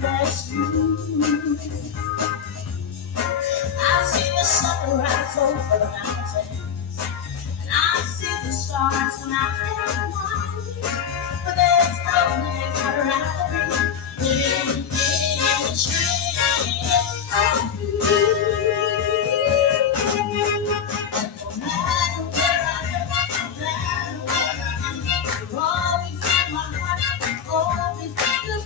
That's true. I see the sunrise over the mountains, and I see the stars when I fly by. But there's no place I'd rather be in the street of you. No matter where I am, no matter where I am, you're always in my heart, always in the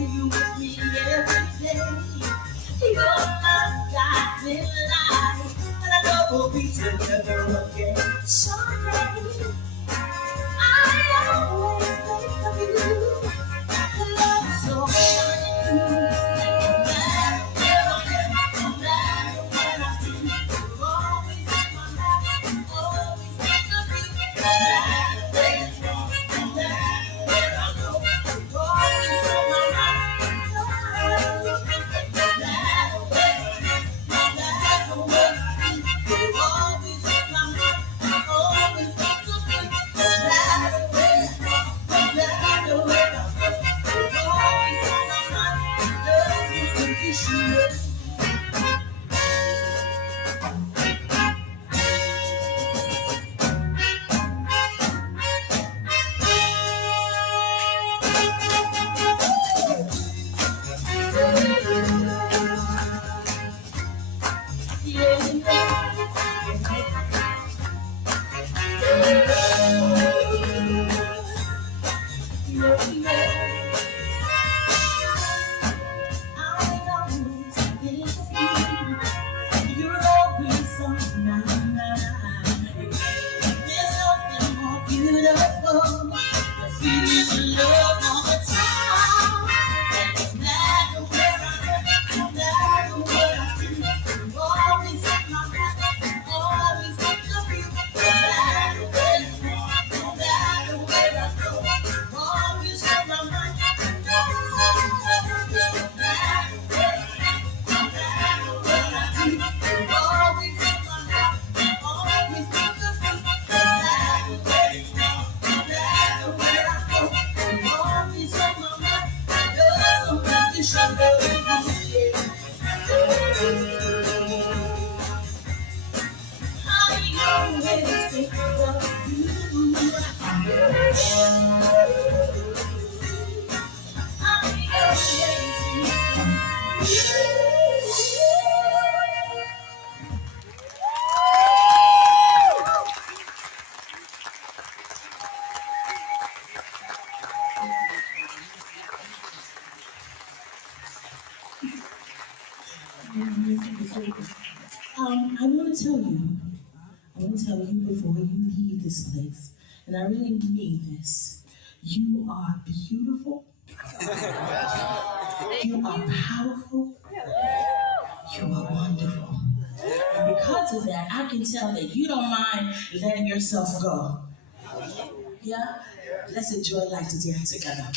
you with me every day. Your love guides me life, and I know we'll be together again someday. I always think of you, the love so shining. No matter where I am, no matter what I do, you're always in my life, always think of you. No matter where you go, no matter where I go, you're always in my life. I want to tell you before you leave this place, and I really mean this, you are beautiful, you are powerful, you are wonderful. And because of that, I can tell that you don't mind letting yourself go. Yeah? Let's enjoy life together.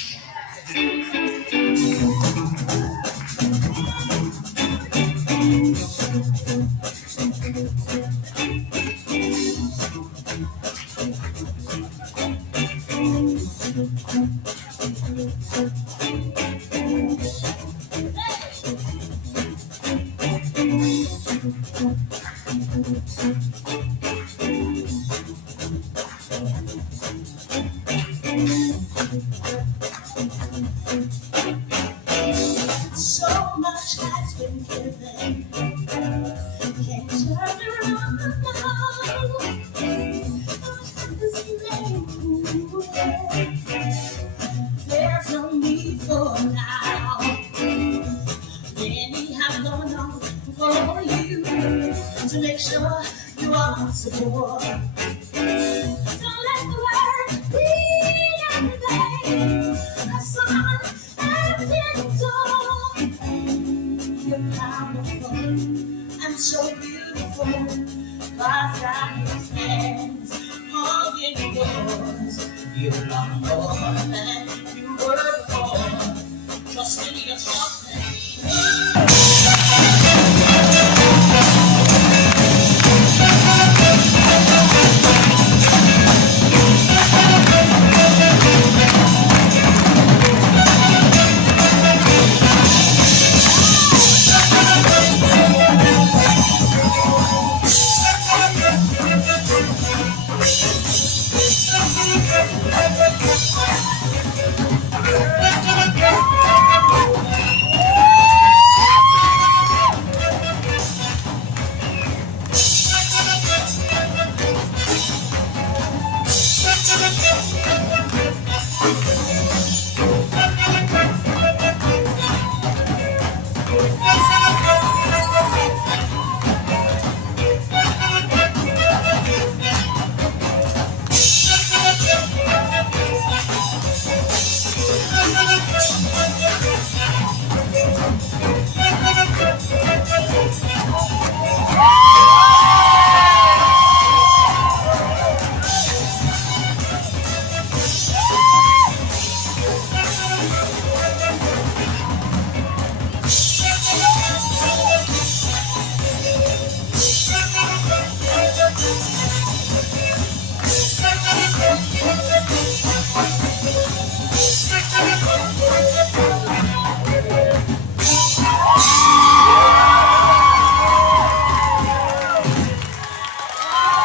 There's no need for now. Many have gone on before you to make sure you are secure. Don't let the word be every day. A sun and You're powerful and so beautiful. Bye. You love more.